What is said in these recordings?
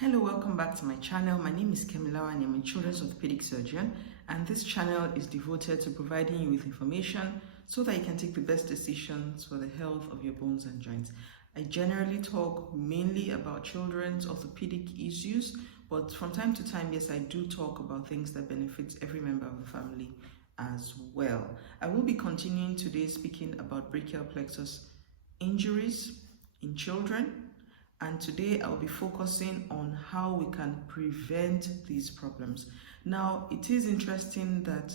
Hello, welcome back to my channel. My name is Kemilawa and I'm a children's orthopedic surgeon, and this channel is devoted to providing you with information so that you can take the best decisions for the health of your bones and joints. I generally talk mainly about children's orthopedic issues, but from time to time, yes, I do talk about things that benefit every member of the family as well. I will be continuing today speaking about brachial plexus injuries in children. And today I'll be focusing on how we can prevent these problems. Now, it is interesting that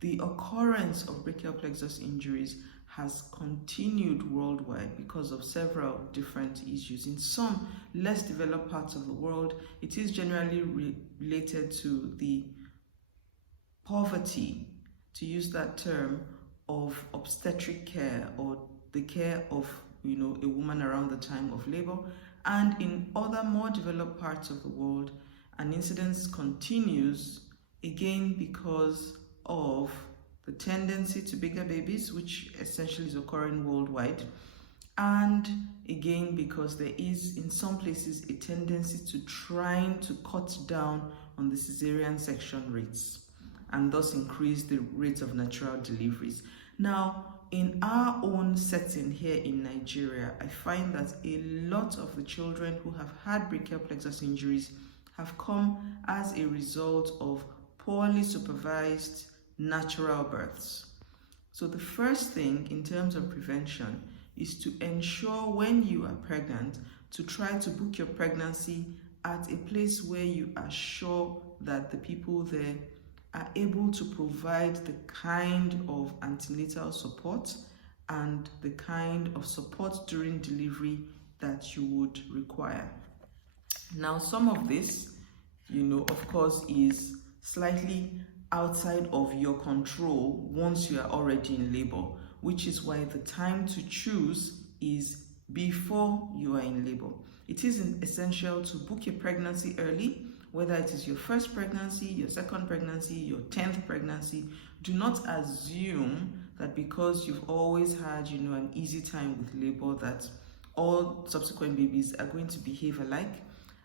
the occurrence of brachial plexus injuries has continued worldwide because of several different issues. In some less developed parts of the world, it is generally related to the poverty, to use that term, of obstetric care or the care of a woman around the time of labor. And in other more developed parts of the world, an incidence continues again because of the tendency to bigger babies, which essentially is occurring worldwide, and again because there is in some places a tendency to trying to cut down on the cesarean section rates and thus increase the rate of natural deliveries. Now, in our own setting here in Nigeria, I find that a lot of the children who have had brachial plexus injuries have come as a result of poorly supervised natural births. So the first thing in terms of prevention is to ensure when you are pregnant to try to book your pregnancy at a place where you are sure that the people there are able to provide the kind of antenatal support and the kind of support during delivery that you would require. Now, some of this, of course, is slightly outside of your control once you are already in labor, which is why the time to choose is before you are in labor. It is essential to book your pregnancy early. Whether it is your first pregnancy, your second pregnancy, your 10th pregnancy, do not assume that because you've always had, an easy time with labor, that all subsequent babies are going to behave alike,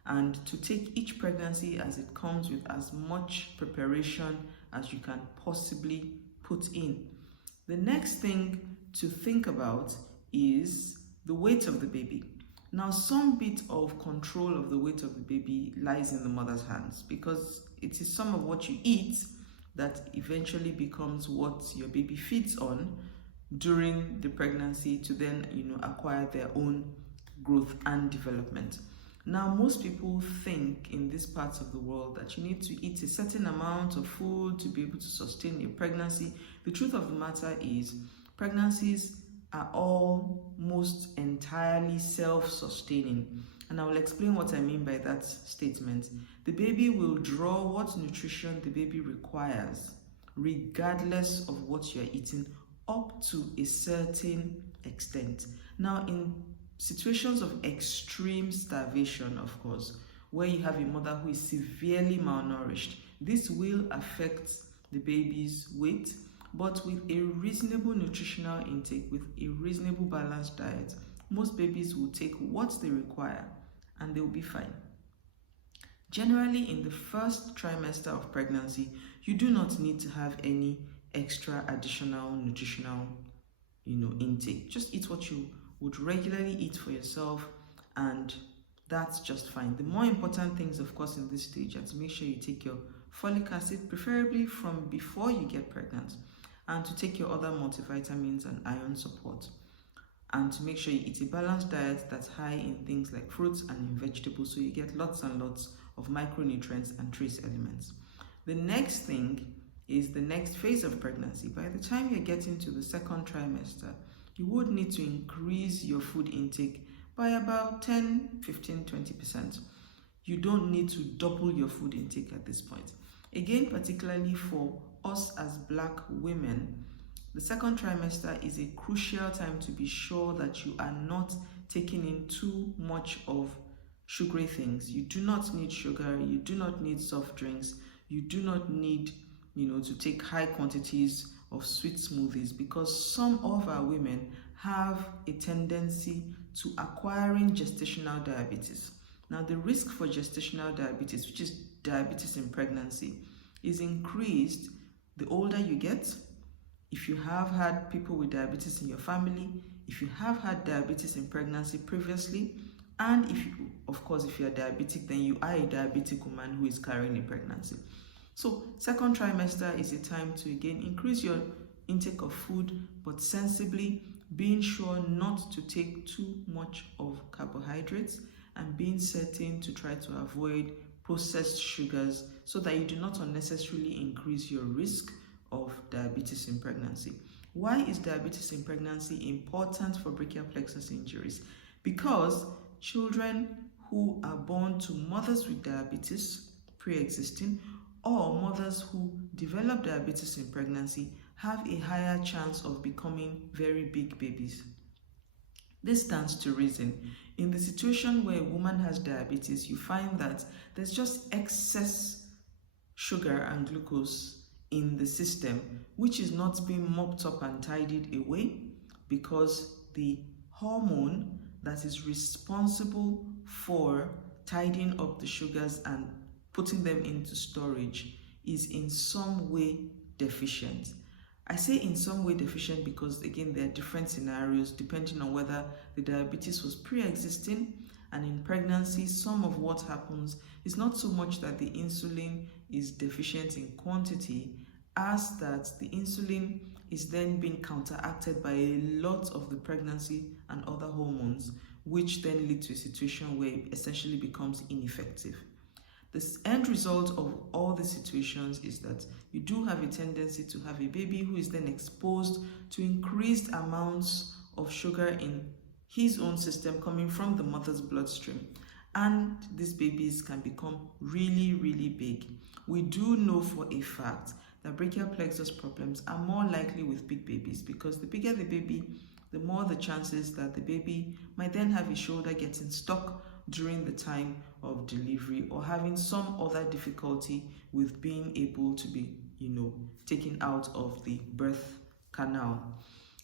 and to take each pregnancy as it comes with as much preparation as you can possibly put in. The next thing to think about is the weight of the baby. Now, some bit of control of the weight of the baby lies in the mother's hands, because it is some of what you eat that eventually becomes what your baby feeds on during the pregnancy to then, acquire their own growth and development. Now, most people think in these parts of the world that you need to eat a certain amount of food to be able to sustain your pregnancy. The truth of the matter is pregnancies are almost entirely self-sustaining, and I will explain what I mean by that statement. The baby will draw what nutrition the baby requires regardless of what you're eating up to a certain extent. Now, in situations of extreme starvation, of course, where you have a mother who is severely malnourished, this will affect the baby's weight. But with a reasonable nutritional intake, with a reasonable balanced diet, most babies will take what they require and they will be fine. Generally, in the first trimester of pregnancy, you do not need to have any extra additional nutritional, intake. Just eat what you would regularly eat for yourself, and that's just fine. The more important things, of course, in this stage are to make sure you take your folic acid, preferably from before you get pregnant, and to take your other multivitamins and iron support, and to make sure you eat a balanced diet that's high in things like fruits and in vegetables, so you get lots and lots of micronutrients and trace elements. The next thing is the next phase of pregnancy. By the time you're getting to the second trimester, you would need to increase your food intake by about 10, 15, 20%. You don't need to double your food intake at this point. Again, particularly for us as Black women, the second trimester is a crucial time to be sure that you are not taking in too much of sugary things. You do not need sugar, you do not need soft drinks, you do not need, to take high quantities of sweet smoothies, because some of our women have a tendency to acquiring gestational diabetes. Now, the risk for gestational diabetes, which is diabetes in pregnancy, is increased the older you get. If you have had people with diabetes in your family, if you have had diabetes in pregnancy previously, and if you, of course, if you are diabetic, then you are a diabetic woman who is carrying a pregnancy. So second trimester is a time to again increase your intake of food, but sensibly, being sure not to take too much of carbohydrates and being certain to try to avoid processed sugars so that you do not unnecessarily increase your risk of diabetes in pregnancy. Why is diabetes in pregnancy important for brachial plexus injuries? Because children who are born to mothers with diabetes pre-existing or mothers who develop diabetes in pregnancy have a higher chance of becoming very big babies. This stands to reason. In the situation where a woman has diabetes, you find that there's just excess sugar and glucose in the system, which is not being mopped up and tidied away because the hormone that is responsible for tidying up the sugars and putting them into storage is in some way deficient. I say in some way deficient because, again, there are different scenarios depending on whether the diabetes was pre-existing, and in pregnancy, some of what happens is not so much that the insulin is deficient in quantity as that the insulin is then being counteracted by a lot of the pregnancy and other hormones, which then lead to a situation where it essentially becomes ineffective. The end result of all these situations is that you do have a tendency to have a baby who is then exposed to increased amounts of sugar in his own system coming from the mother's bloodstream. And these babies can become really, really big. We do know for a fact that brachial plexus problems are more likely with big babies because the bigger the baby, the more the chances that the baby might then have a shoulder getting stuck during the time of delivery or having some other difficulty with being able to be, taken out of the birth canal.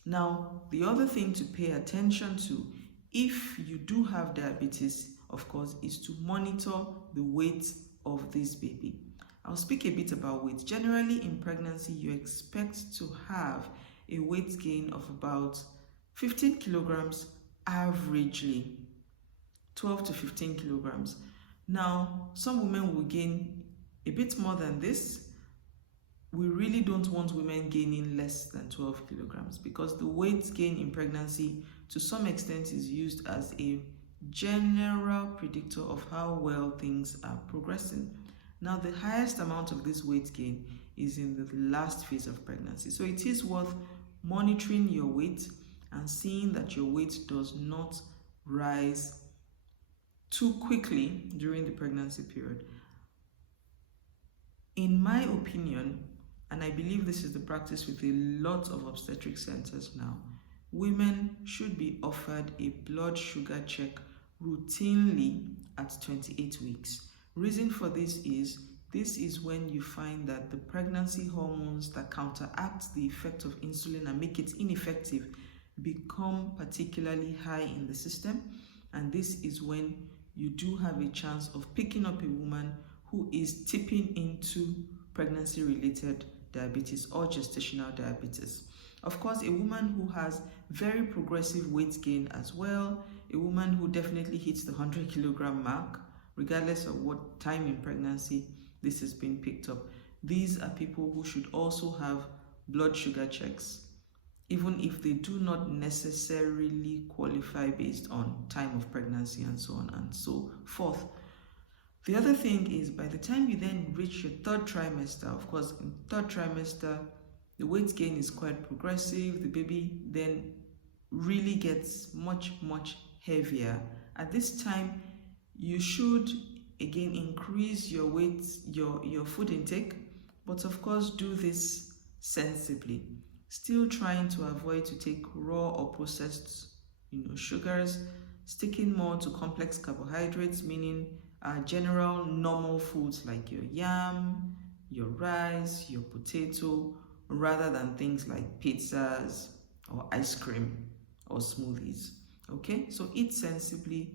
Now, the other thing to pay attention to if you do have diabetes, of course, is to monitor the weight of this baby. I'll speak a bit about weight. Generally, in pregnancy, you expect to have a weight gain of about 15 kilograms averagely. 12 to 15 kilograms. Now, some women will gain a bit more than this. We really don't want women gaining less than 12 kilograms because the weight gain in pregnancy to some extent is used as a general predictor of how well things are progressing. Now, the highest amount of this weight gain is in the last phase of pregnancy. So it is worth monitoring your weight and seeing that your weight does not rise too quickly during the pregnancy period. In my opinion, and I believe this is the practice with a lot of obstetric centers now, women should be offered a blood sugar check routinely at 28 weeks. Reason for this is when you find that the pregnancy hormones that counteract the effect of insulin and make it ineffective become particularly high in the system, and this is when you do have a chance of picking up a woman who is tipping into pregnancy-related diabetes or gestational diabetes. Of course, a woman who has very progressive weight gain as well, a woman who definitely hits the 100 kilogram mark, regardless of what time in pregnancy this has been picked up. These are people who should also have blood sugar checks, even if they do not necessarily qualify based on time of pregnancy and so on and so forth. The other thing is, by the time you then reach your third trimester, of course, in third trimester, the weight gain is quite progressive. The baby then really gets much, much heavier. At this time, you should, again, increase your weight, your food intake, but of course, do this sensibly. Still trying to avoid to take raw or processed sugars, sticking more to complex carbohydrates, meaning general normal foods like your yam, your rice, your potato, rather than things like pizzas or ice cream or smoothies. Okay, so eat sensibly,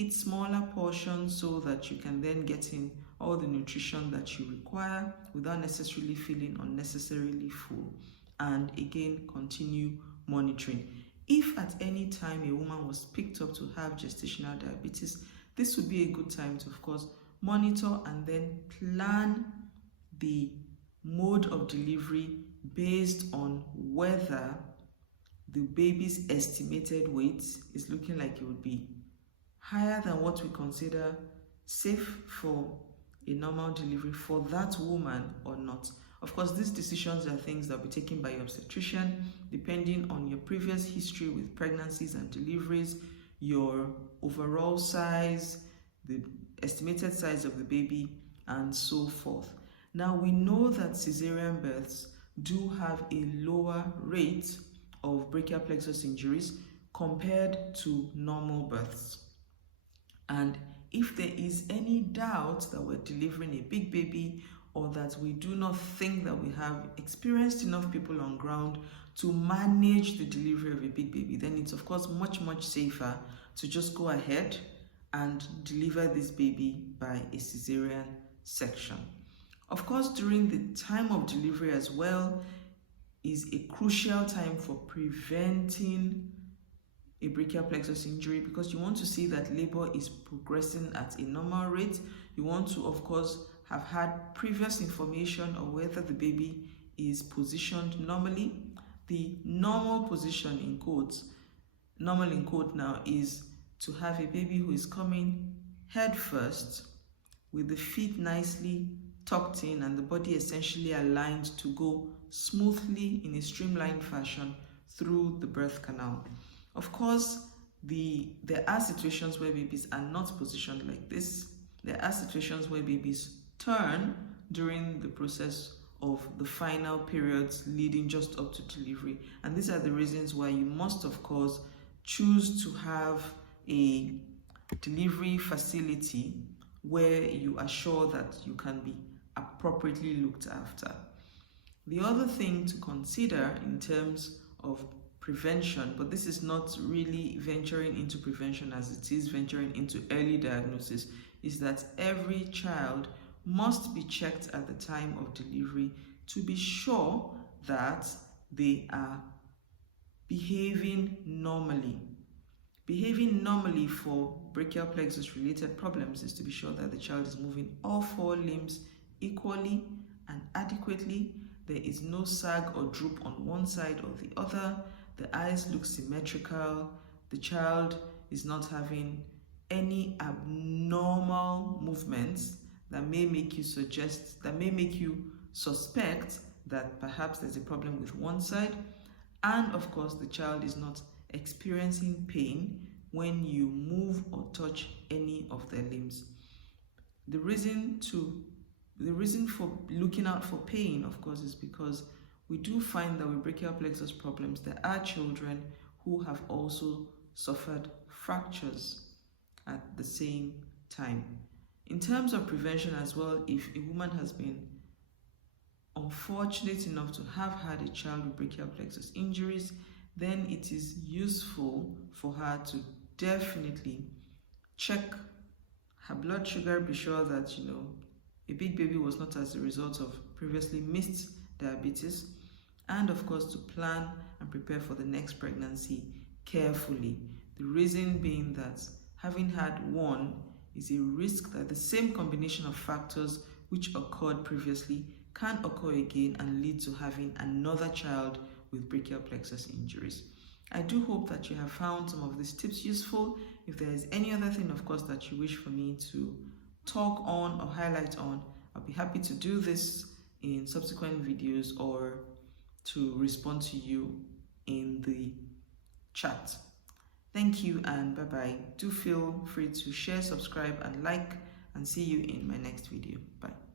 Eat smaller portions so that you can then get in all the nutrition that you require without necessarily feeling unnecessarily full. And again, continue monitoring. If at any time a woman was picked up to have gestational diabetes, this would be a good time to, of course, monitor and then plan the mode of delivery based on whether the baby's estimated weight is looking like it would be higher than what we consider safe for a normal delivery for that woman or not. Of course, these decisions are things that will be taken by your obstetrician depending on your previous history with pregnancies and deliveries, your overall size, the estimated size of the baby, and so forth. Now, we know that cesarean births do have a lower rate of brachial plexus injuries compared to normal births. And if there is any doubt that we're delivering a big baby, or that we do not think that we have experienced enough people on ground to manage the delivery of a big baby, then it's of course much safer to just go ahead and deliver this baby by a cesarean section. Of course, during the time of delivery as well is a crucial time for preventing a brachial plexus injury, because you want to see that labor is progressing at a normal rate. You want to, of course, have had previous information on whether the baby is positioned normally. The normal position in quotes, normal in quote now, is to have a baby who is coming head first with the feet nicely tucked in and the body essentially aligned to go smoothly in a streamlined fashion through the birth canal. Of course, there are situations where babies are not positioned like this. There are situations where babies turn during the process of the final periods leading just up to delivery. And these are the reasons why you must, of course, choose to have a delivery facility where you are sure that you can be appropriately looked after. The other thing to consider in terms of prevention, but this is not really venturing into prevention as it is venturing into early diagnosis, is that every child must be checked at the time of delivery to be sure that they are behaving normally. Behaving normally for brachial plexus related problems is to be sure that the child is moving all four limbs equally and adequately. There is no sag or droop on one side or the other. The eyes look symmetrical. The child is not having any abnormal movements that may make you suspect that perhaps there's a problem with one side. And of course, the child is not experiencing pain when you move or touch any of their limbs. The reason for looking out for pain, of course, is because we do find that with brachial plexus problems, there are children who have also suffered fractures at the same time. In terms of prevention as well, if a woman has been unfortunate enough to have had a child with brachial plexus injuries, then it is useful for her to definitely check her blood sugar, be sure that a big baby was not as a result of previously missed diabetes, and of course to plan and prepare for the next pregnancy carefully. The reason being that having had one is a risk that the same combination of factors which occurred previously can occur again and lead to having another child with brachial plexus injuries. I do hope that you have found some of these tips useful. If there is any other thing, of course, that you wish for me to talk on or highlight on, I'll be happy to do this in subsequent videos or to respond to you in the chat. Thank you and bye-bye. Do feel free to share, subscribe and like, and see you in my next video. Bye.